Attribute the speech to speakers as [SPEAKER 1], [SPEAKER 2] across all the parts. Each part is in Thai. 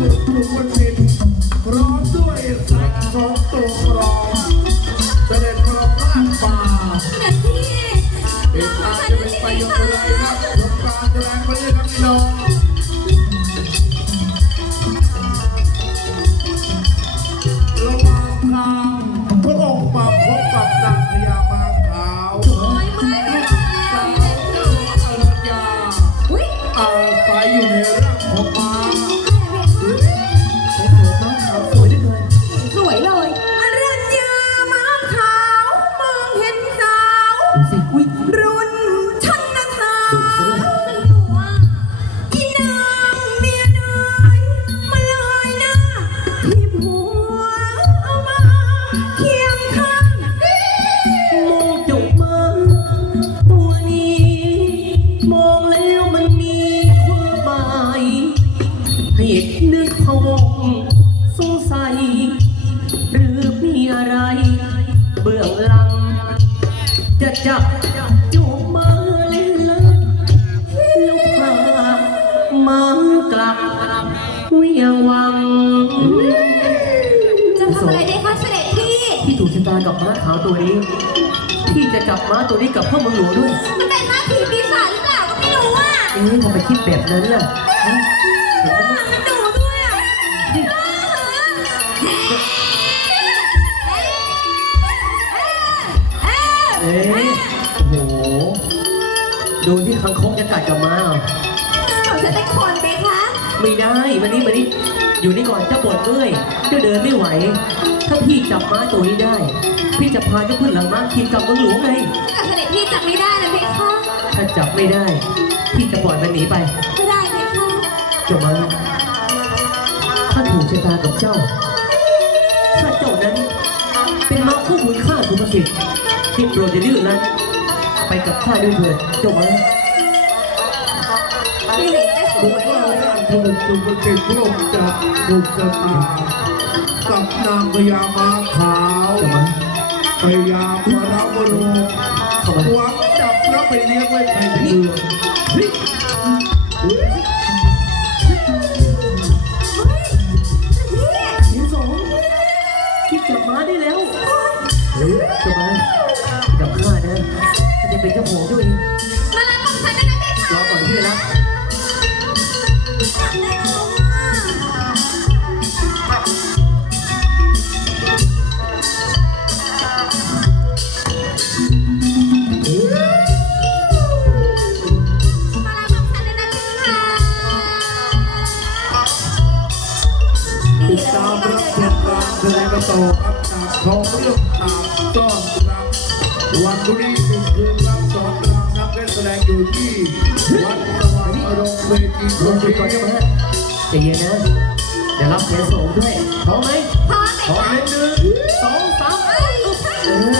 [SPEAKER 1] บุตรสุวรรณินพร้อมด้วยสัตว์สองตัวครองเสด็จมาพลาดป่า
[SPEAKER 2] เด็กพี่
[SPEAKER 1] เหตุการณ์จะเป็นไปอย่างไรครับชมการแสดงไปเลยครับพี่น้องระหว่างทางพระองค์มาพบกับนางพญามาขาว
[SPEAKER 2] ไม่ไม่ไม่
[SPEAKER 1] สาวเจ้าอรัญญา
[SPEAKER 2] อา
[SPEAKER 1] ศัยอยู่ใน
[SPEAKER 3] พะวงสงสัย หรือมีอะไร เบื้องหลัง จะจับจูบมาเล่นเลิกลูกพามากลับเวียงวัง
[SPEAKER 2] จะทำอะไรได้คะเสด็จพี่
[SPEAKER 3] ที่ถูกชะตากับม้าขาวตัวนี้ที่จะจับม้าตัวนี้กับพ่อเมืองหลวงด้วย
[SPEAKER 2] มันเป็นหน้าที่ปีศาจหรือเปล่าก็ไม่รู้อะ
[SPEAKER 3] เอ๊ะทำไมคิดแบบนั้นล่ะฮะเห็นไหม
[SPEAKER 2] มันดุ
[SPEAKER 3] เอ๊ะโอ้โห ดูที่คังคกจะกัดกับม้าเหรอ
[SPEAKER 2] ผมจะเป็นคนไหมคะ
[SPEAKER 3] ไม่ได้มานี่มานี่อยู่นี่ก่อนเจะปวดเมื่อยเจะเดินไม่ไหว ถ้าพี่จับม้าตัวนี้ได้ พี่จะพาเจ้าขึ้นหลังม้าขี่กลับเมืองหลวงไง
[SPEAKER 2] แต่เสด็จพี่จับไม่ได้นะเพคะ
[SPEAKER 3] ถ้าจับไม่ได้ พี่จะปล่อยมันหนีไป
[SPEAKER 2] ไม่ได้เพคะ
[SPEAKER 3] เจ้าม้าถ้าถูกชะตากับเจ้า ถ้าเจ้านั้น เป็นม้าคู่บุญข้าสุภสิทธิ์ ที่โปรดจะดื้อนั้นไปกับข้าด้วยเถิดเจ้าม้า
[SPEAKER 2] ไม่เห็นจะส
[SPEAKER 1] ถู
[SPEAKER 2] ว
[SPEAKER 1] ก
[SPEAKER 2] ย
[SPEAKER 1] ว่า
[SPEAKER 2] เลย
[SPEAKER 1] ราชบุตรสุวรรณินพระองค์จะถูกชะตากับนางพญามาขาว
[SPEAKER 3] เจ้าม้า
[SPEAKER 1] พยายามรับวโร
[SPEAKER 3] เข้ามา
[SPEAKER 1] หวังจับพระไปเลี้ยงไว้ภายในเมือง
[SPEAKER 3] เฮ้ย
[SPEAKER 2] พี่
[SPEAKER 3] เสียงสองพี่จับมาได้แล้ว
[SPEAKER 1] เฮ้ย
[SPEAKER 3] เจ้าม้า กับข้านะถ้าจะเป็นเจ้าของด้วย
[SPEAKER 2] มารับของฉันนะเพคะ
[SPEAKER 3] รอก่อนพี่นะ
[SPEAKER 2] จับได้แล้วอะมารับของฉันนะเพคะ
[SPEAKER 1] ติดตามรับชมการแสดงกันต่อครับจากทองเรื่องตามต้อนรับ วันพรุ่งนี้เป็นคืนรับสอนรามนักเล่นแสดงอยู่ที่วัดสว่างอารมณ์เวที
[SPEAKER 3] ลงไปก่อนเจ้าม้าใจเย็นนะเดี๋ยวรับเสียงสองด้วยพร้อมไหม
[SPEAKER 2] พร้อม
[SPEAKER 3] พร้อม
[SPEAKER 2] ไหม
[SPEAKER 3] หนึ่งสองสาม
[SPEAKER 2] เอ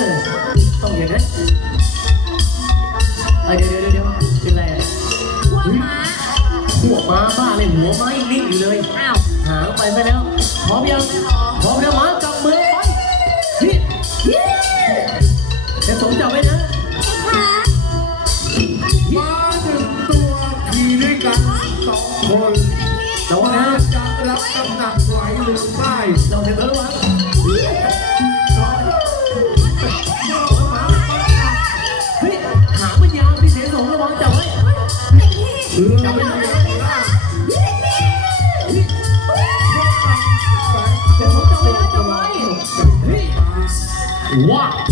[SPEAKER 3] อต้องอย่างนั้นเออเดี๋ยวเดี๋ยวเดี๋ยวเป็นไร
[SPEAKER 2] หัวม้า
[SPEAKER 3] หัวม้าบ้าเลยหัวม้ายังนิ่งอยู่เลย
[SPEAKER 2] อ้าว
[SPEAKER 3] หางไปซะแล้วพร้อมยังพร้อมแล้วม้าจับมือไปนี่จ
[SPEAKER 1] กไหวหรื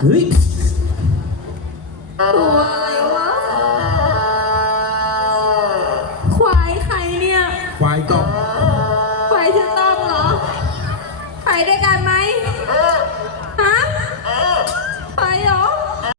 [SPEAKER 3] เฮ้ย
[SPEAKER 2] ตัวอะไรวะ ควายใครเนี่ย
[SPEAKER 1] ควายต้อง
[SPEAKER 2] ควายจะต้องเหรอ ไปด้วยกันไหม
[SPEAKER 1] ไ